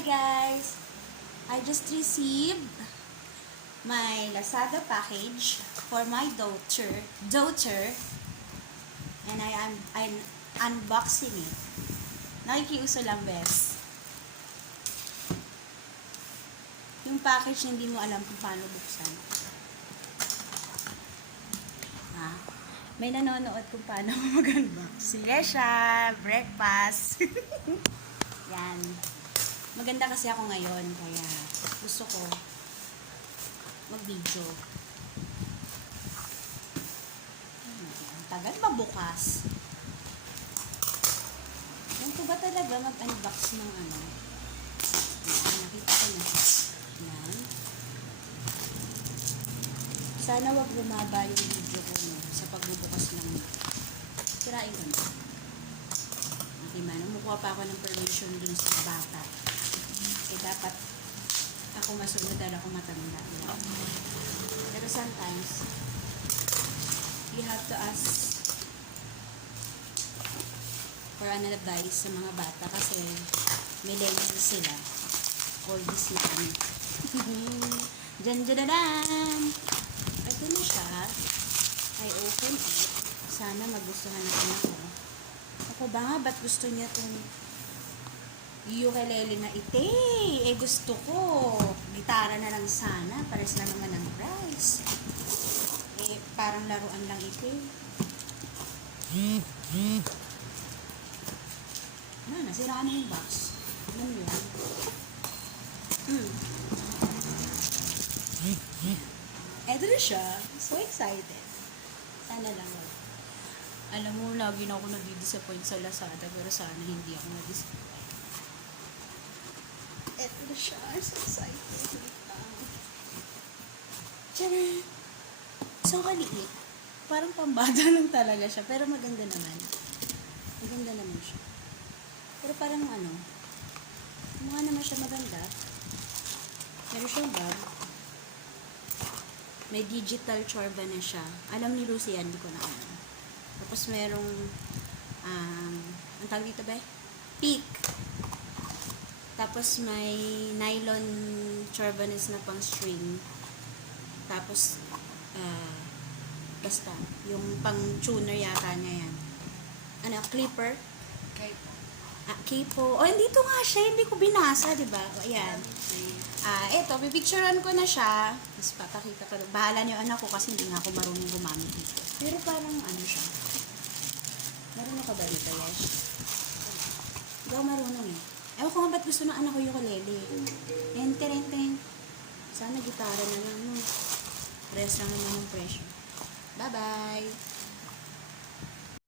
Hi guys! I just received my Lazada package for my daughter and I'm unboxing it. Nakikiuso lang, bes. Yung package hindi mo alam kung paano buksan. May nanonood kung paano mag-unbox. Si Resha, breakfast. Yan. Maganda kasi ako ngayon, kaya gusto ko mag-video. Ang tagal mabukas. Yan ko ba talaga mag-unbox ng ano? Yan, nakita ko na. Yan. Sana wag bumaba yung video ko sa pagbubukas ng sirain ko na. Diba? Numukuha pa ako ng permission dun sa bata. Eh, dapat ako masunod dahil ako matanda. Pero sometimes, you have to ask for an advice sa mga bata kasi millennials sila. Oldies na kami. Dyan. Ito na siya. I open it. Sana magustuhan natin ako. Ako ba nga, ba't gusto niya itong ukulele na ite? Eh, gusto ko. Gitara na lang sana. Pares lang naman ng price. Eh, parang laruan lang ite. Nasira na yung box. Alam mo yun? Eto na siya. So excited. Sana lang. Alam mo, lagi na ako nag-disappoint sa Lazada, pero sana hindi ako na-disappoint. Eto na siya. So excited. Tiyara! So kaliit. Parang pambata lang talaga siya, pero maganda naman. Maganda naman siya. Pero parang ano, mukha naman siya maganda. Meron siyang bag. May digital chorba na siya. Alam ni Lucy yan, hindi ko na alam. Tapos merong, ang tawag dito ba? Peak. Tapos may nylon chorbanes na pang string. Tapos, basta, yung pang tuner yata niya yan. Ano, clipper? Kipo. Oh, dito nga siya. Hindi ko binasa, diba? O, ayan. Eto, pipicturean ko na siya. Tapos papakita ko. Bahala niyo anak ko kasi hindi nga ako marunong gumamit dito. Pero parang ano siya. Marunong ka ba dito, Yesh? Hindi ako marunong eh. Ewan ko nga ba't gusto ng anak ko yung ukulele. Teng. Sana gitara na lang, no? Rest lang naman yung presyo.